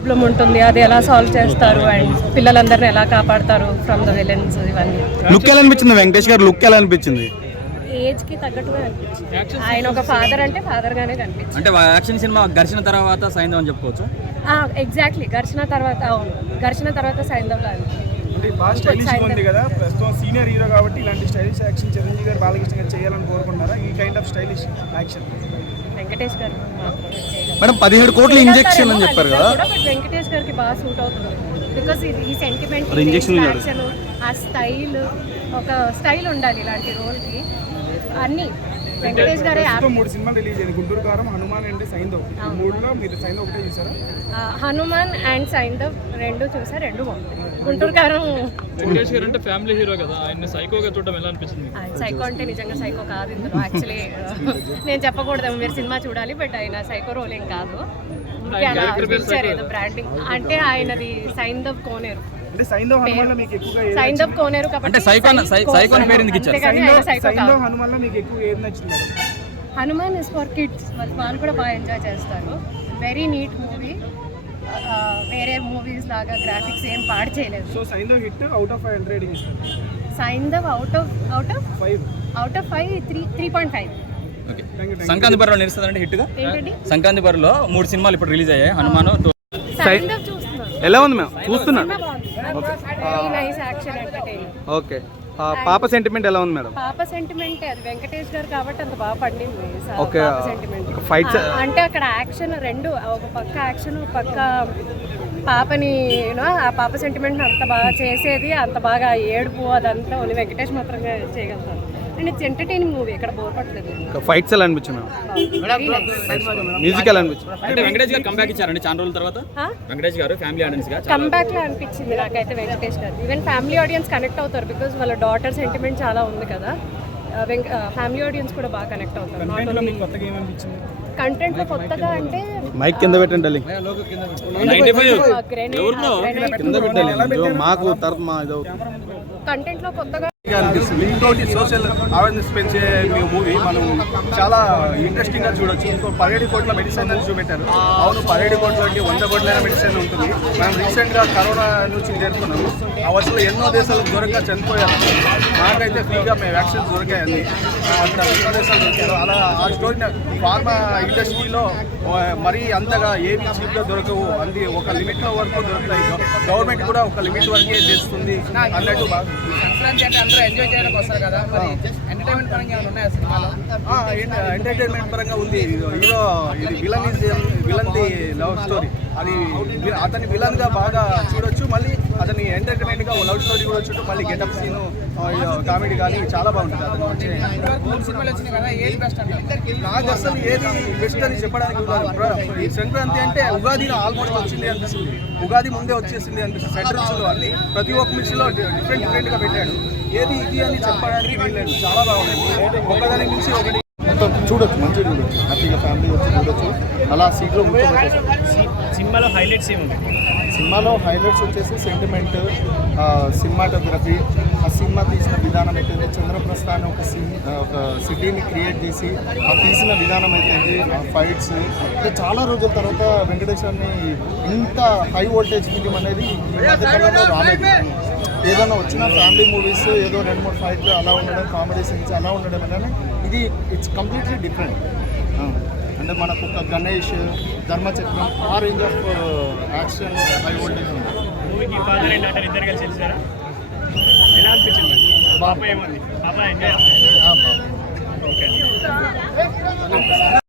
Problem ఉంటుంది, అది ఎలా సాల్వ్ చేస్తారు అండ్ పిల్లలందరిని ఎలా కాపాడతారు ఫ్రమ్ ద విలన్స్, ఇవన్నీ. లుక్ ఎలా అనిపించింది వెంకటేష్ గారు లుక్ ఎలా అనిపించింది? ఏజ్ కి తగ్గట్టుగా అనిపించింది. ఆయన ఒక ఫాదర్ అంటే ఫాదర్ గానే కనిపించింది. అంటే యాక్షన్ సినిమా ఘర్షణ తర్వాత సైంధవ్ అని చెప్పుకోవచ్చు. ఎగ్జాక్ట్లీ ఘర్షణ తర్వాత, అవును ఘర్షణ తర్వాత సైంధవ్ లా అంటే బాగా స్టైలిష్ ఉంది కదా, ప్రస్తుతం సీనియర్ హీరో కాబట్టి ఇలాంటి స్టైలిష్ యాక్షన్ చిరంజీవి గారు బాలకృష్ణ గారు చేయాలని కోరుకుంటున్నారా? ఈ kind of stylish action Venkatesh గారు మేడం 17 కోట్ల ఇంజెక్షన్ అని చెప్పారు కదా, వెంకటేష్ గారికి బాగా సూట్ అవుతుంది. బికాస్ ఈ సెంటిమెంట్, యాక్షన్, ఆ స్టైల్, ఒక స్టైల్ ఉండాలి ఇలాంటి రోల్కి. అన్ని వెంకటేష్ గారే. 3 సినిమాలు రిలీజ్ అయ్యింది, గుంటూరు కారం, హనుమాన్ అండ్ సైంధవ్. 3లో మీరు సైంధవ్ ఒకటే చూసారా? హనుమాన్ అండ్ సైంధవ్ రెండు చూసా, రెండు బాగుంది. గుంటూరు కారం వెంకటేష్ గారు అంటే ఫ్యామిలీ హీరో కదా, ఆయన సైకోగా చూడడం ఎలా అనిపిస్తుంది? సైకో అంటే నిజంగా సైకో కాదు ఇందులో. యాక్చువల్లీ నేను చెప్పకూడదు, మీరు సినిమా చూడాలి, బట్ ఆయన సైకో రోల్ ఏం కాదు. ఏదో బ్రాండింగ్ అంటే ఆయనది సైంధవ్ కోనేరు, సైంధవ్ హనుమాన్ మీకు ఎక్కువగా సైంధవ్ కోనేరు కాబట్టి హనుమాన్ మీకు ఎక్కువ ఏది నచ్చింది? హనుమాన్ ఇస్ ఫర్ కిడ్స్, వాళ్ళు కూడా బాగా ఎంజాయ్ చేస్తారు. వెరీ నీట్ మూవీ, వేరే మూవీస్ లాగా గ్రాఫిక్స్ ఏం పాడు చేయలేదు. So Saindhav hit out of 5 ఎంత రేటింగ్ ఇస్తారు? Saindhav out of 5 3.5. Okay. Sankranti బరిలో నిలుస్తుందండి హిట్ గా? ఏంటండి? సంక్రాంతి బరిలో 3 సినిమాలు ఇప్పుడు రిలీజ్ అయ్యాయి. హనుమాన్ సైంధవ్ చూస్తున్నాను. ఎలా ఉంది మ్యామ్? చూస్తున్నాను. Very nice action entertainer. Okay. పాప సెంటిమెంట్ ఎలా ఉంది మేడం? పాప సెంటిమెంట్ అది వెంకటేష్ గారు కాబట్టి అంత బాగా పండింది. ఓకే. పాప సెంటిమెంట్ ఫైట్స్ అంటే అక్కడ యాక్షన్ రెండు, ఒక పక్క యాక్షన్, ఒక పక్క పాపని ఆ పాప సెంటిమెంట్ అంత బాగా చేసేది, అంత బాగా ఏడుపు అదంతా ఓన్లీ వెంకటేష్ మాత్రమే చేయగలుగుతారు. అండ్ ఇట్స్ ఎంటర్టైనింగ్ మూవీ, ఎక్కడ బోర్ పట్టలేదు. ఫైట్స్ ఎలా అనిపించింది? మ్యూజిక్ ఎలా అనిపించింది? అంటే వెంకటేష్ గారు కంబ్యాక్ ఇచ్చారండి చాలా రోజుల తర్వాత. వెంకటేష్ గారు ఫ్యామిలీ ఆడియన్స్ గా కంబ్యాక్ లా అనిపించింది నాకైతే వెంకటేష్ గారు. ఈవెన్ ఫ్యామిలీ ఆడియన్స్ కనెక్ట్ అవుతారు, బికాజ్ వాళ్ళ డాటర్ సెంటిమెంట్ చాలా ఉంది కదా. ఫ్యామిలీ ఆడియన్స్ కూడా బాగా కనెక్ట్ అవుతారు. కంటెంట్ లో కొత్తగా అంటే మైక్ కింద పెట్టండి డార్లింగ్. మాకు కంటెంట్ లో కొత్తగా ఇంకోటి సోషల్ అవేర్నెస్ పెంచే మూవీ మనం చాలా ఇంట్రెస్టింగ్ గా చూడొచ్చు. ఇంకో 17 కోట్ల మెడిసిన్ అని చూపెట్టారు. అవును, 17 కోట్ల 100 కోట్ల మెడిసిన్ ఉంటుంది. మనం రీసెంట్ గా కరోనా నుంచి చేరుకున్నాము. ఆ వర్షంలో ఎన్నో దేశాలకు దొరక చనిపోయారు. నాకైతే ఫ్రీగా మేము వ్యాక్సిన్స్ దొరికాయండి. అక్కడ ఎన్నో దేశాలు దొరికారు. అలా ఆ స్టోరీని ఫార్మా ఇండస్ట్రీలో మరీ అంతగా ఏమి చీప్గా దొరకవు, అది ఒక లిమిట్లో వరకు దొరుకుతాయి. గవర్నమెంట్ కూడా ఒక లిమిట్ వరకే చేస్తుంది అన్నట్టు. సంక్రాంతి అంటే అందరూ ఎంజాయ్ చేయడానికి వస్తారు కదా, ఎంటర్టైన్మెంట్ పరంగా ఉన్నాయా సినిమాలో? ఎంటర్టైన్మెంట్ పరంగా ఉంది. హీరో ఇది విలన్ది లవ్ స్టోరీ. అది అతని విలన్ గా బాగా చూడొచ్చు, మళ్ళీ అతని ఎంటర్టైన్మెంట్ గా లవ్ స్టోరీ కూడా చూడొచ్చు. మళ్ళీ గెటప్ సీన్, కామెడీ కానీ చాలా బాగుంటుంది. అతను సినిమాలు వచ్చినాయి కదా, ఏది బెస్ట్ అంటే? నాకు అసలు ఏది బెస్ట్ అని చెప్పడానికి ఈ సంక్రాంతి అంటే ఉగాది ఆల్మోస్ట్ వచ్చింది అనిపిస్తుంది. ఉగాది ముందే వచ్చేసింది అనిపిస్తుంది. సెంటర్స్లో అన్ని ప్రతి ఒక్క మిషన్లో డిఫరెంట్ గా పెట్టాడు. ఏది ఇది అని చెప్పడానికి వీల్లేదు. చాలా బాగుంది, ఒకదాని నుంచి ఒకటి మొత్తం చూడొచ్చు, మంచిగా చూడొచ్చు, హ్యాపీగా ఫ్యామిలీ వచ్చి చూడొచ్చు. అలా సీట్లో సినిమాలో హైలైట్స్ ఏముంది? సినిమాలో హైలైట్స్ వచ్చేసి సెంటిమెంట్, సినిమాటోగ్రఫీ, ఆ సినిమా తీసిన విధానం అయితే చంద్రప్రస్థ అని ఒక సిటీని క్రియేట్ చేసి ఆ తీసిన విధానం అయితే ఆ ఫైట్స్ అంటే చాలా రోజుల తర్వాత వెంకటేశ్వర్ని ఇంత హై వోల్టేజ్ ఫిలిం అనేది ఈ మధ్యకాలంలో రాలేదు. ఏదైనా వచ్చిన ఫ్యామిలీ మూవీస్ ఏదో 2-3 ఫైట్లు అలా ఉండడం, కామెడీ సీన్స్ అలా ఉండడం కానీ ఇది ఇట్స్ కంప్లీట్లీ డిఫరెంట్. అంటే మనకు ఒక గణేష్, ధర్మచక్రం, ఆ range of action high voltage ఉంది. మూవీకి ఫాదర్ అండ్ డాటర్ ఇద్దరు కలిసి వెళ్తారా? ఎలా అనిపించింది? పాప ఏమంది? పాప ఎంజాయ్